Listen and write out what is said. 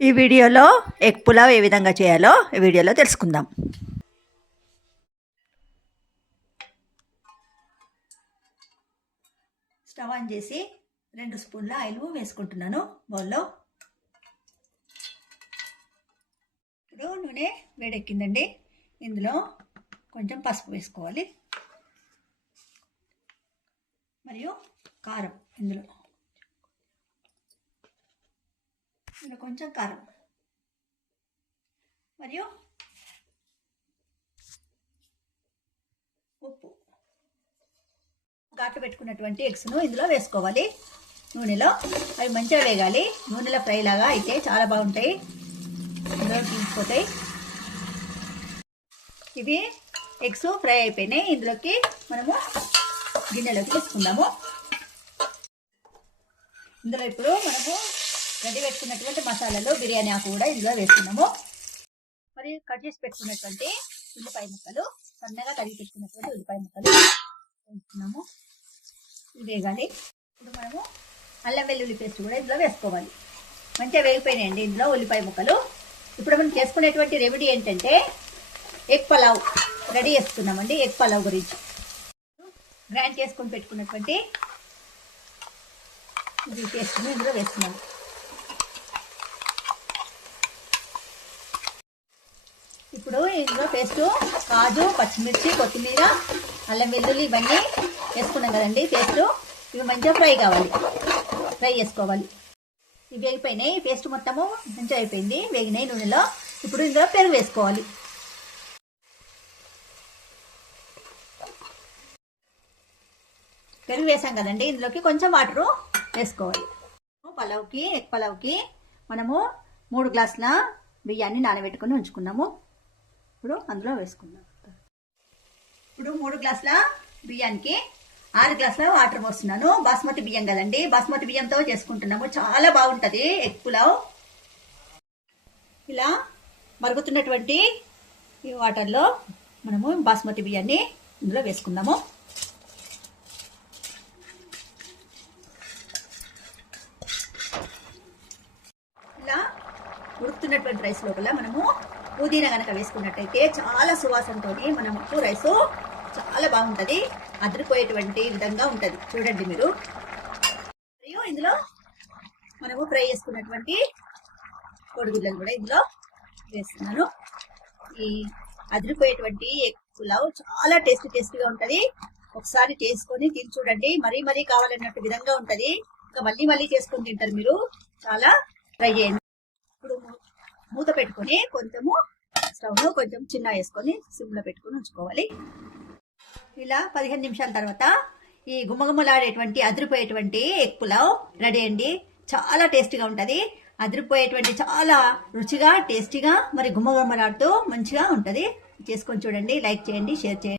ఈ వీడియోలో ఎగ్ పులావ్ ఏ విధంగా చేయాలో ఈ వీడియోలో తెలుసుకుందాం. స్టవ్ ఆన్ చేసి రెండు స్పూన్ల ఆయిల్ వేసుకుంటున్నాను బౌల్లో. ఇప్పుడు నూనె వేడెక్కిందండి. ఇందులో కొంచెం పసుపు వేసుకోవాలి. మరియు కారం ఇందులో. ఇందులో కొంచెం కారం. మరియు ఉప్పు. ఘాటు పెట్టుకున్నటువంటి ఎగ్స్ను ఇందులో వేసుకోవాలి. నూనెలో అవి మంచిగా వేగాలి. నూనెలో ఫ్రై లాగా అయితే చాలా బాగుంటాయి. ఇందులో తీసుకుపోతాయి ఇవి ఎగ్స్ ఫ్రై అయిపోయినాయి. ఇందులోకి మనము గిన్నెలోకి తీసుకుందాము. ఇందులో ఇప్పుడు మనము రెడీ పెట్టుకున్నటువంటి మసాలాలు బిర్యానీ ఆకు కూడా ఇందులో వేసుకున్నాము. మరి కట్ చేసి పెట్టుకున్నటువంటి ఉల్లిపాయ ముక్కలు సన్నగా తరిగి పెట్టుకున్నటువంటి ఉల్లిపాయ ముక్కలు వేసుకున్నాము. ఇవి వేగాలి. ఇప్పుడు మనము అల్లం వెల్లుల్లి పేస్ట్ కూడా ఇందులో వేసుకోవాలి. మంచిగా వేగిపోయినాయండి ఇందులో ఉల్లిపాయ ముక్కలు. ఇప్పుడు మనం చేసుకునేటువంటి రెమెడీ ఏంటంటే ఎగ్ పలావ్ రెడీ చేసుకున్నామండి ఎగ్ పలావ్ గురించి. గ్రైండ్ చేసుకొని పెట్టుకున్నటువంటి ఇది పేస్ట్ని ఇందులో వేస్తున్నాము. ఇప్పుడు ఇందులో పేస్ట్ కాజు పచ్చిమిర్చి కొత్తిమీర అల్లం వెల్లుల్లి ఇవన్నీ వేసుకున్నాం కదండి పేస్ట్ ఇవి మంచిగా ఫ్రై కావాలి. ఫ్రై చేసుకోవాలి. ఇవి వేగిపోయినాయి. పేస్ట్ మొత్తము మంచిగా అయిపోయింది. వేగినాయి నూనెలో. ఇప్పుడు ఇందులో పెరుగు వేసుకోవాలి. పెరుగు వేసాం కదండి. ఇందులోకి కొంచెం వాటరు వేసుకోవాలి. పలావ్కి ఎగ్ పలావ్కి మనము మూడు గ్లాసుల బియ్యాన్ని నానబెట్టుకొని ఉంచుకున్నాము. ఇప్పుడు అందులో వేసుకుందాం. ఇప్పుడు మూడు గ్లాసుల బియ్యానికి ఆరు గ్లాసుల వాటర్ పోస్తున్నాను. బాస్మతి బియ్యం కదండి బాస్మతి బియ్యంతో చేసుకుంటున్నాము. చాలా బాగుంటుంది ఎగ్ పులావ్. ఇలా మరుగుతున్నటువంటి ఈ వాటర్లో మనము బాస్మతి బియ్యాన్ని ఇందులో వేసుకుందాము. ఇలా ఉడుకుతున్నటువంటి రైస్ లోపల మనము పుదీనా కనుక వేసుకున్నట్టయితే చాలా సువాసనతో మనకు రైస్ చాలా బాగుంటుంది. అదిరిపోయేటువంటి విధంగా ఉంటుంది. చూడండి మీరు. మరియు ఇందులో మనము ఫ్రై చేసుకున్నటువంటి కోడిగుడ్లను కూడా ఇందులో వేస్తున్నాను. ఈ అదిరిపోయేటువంటి ఎగ్ పులావ్ చాలా టేస్టీ టేస్టీగా ఉంటుంది. ఒకసారి చేసుకొని తిని చూడండి. మరీ మరీ కావాలన్నట్టు విధంగా ఉంటుంది. ఇంకా మళ్ళీ మళ్ళీ చేసుకొని తింటారు మీరు. చాలా ట్రై చేయండి. ఇప్పుడు మూత పెట్టుకొని కొంచెము స్టవ్ కొంచెం చిన్న వేసుకొని సిమ్లో పెట్టుకొని ఉంచుకోవాలి. ఇలా పదిహేను నిమిషాల తర్వాత ఈ గుమ్మగుమ్మలాడేటువంటి అదిరిపోయేటువంటి ఎగ్ పులావ్ రెడీ అండి. చాలా టేస్టీగా ఉంటుంది. అదిరిపోయేటువంటి చాలా రుచిగా టేస్టీగా మరి గుమ్మగుమ్మలాడుతూ మంచిగా ఉంటుంది. చేసుకొని చూడండి లైక్ చేయండి షేర్ చేయండి.